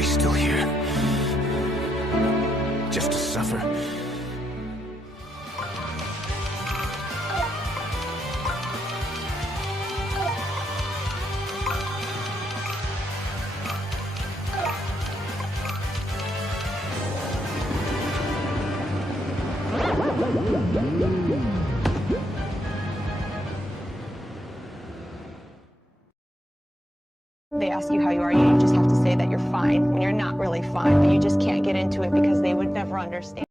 we still here? Just to suffer? They ask you how you are, you just have to say that you're fine when you're not really fine, but you just can't get into it because they would never understand.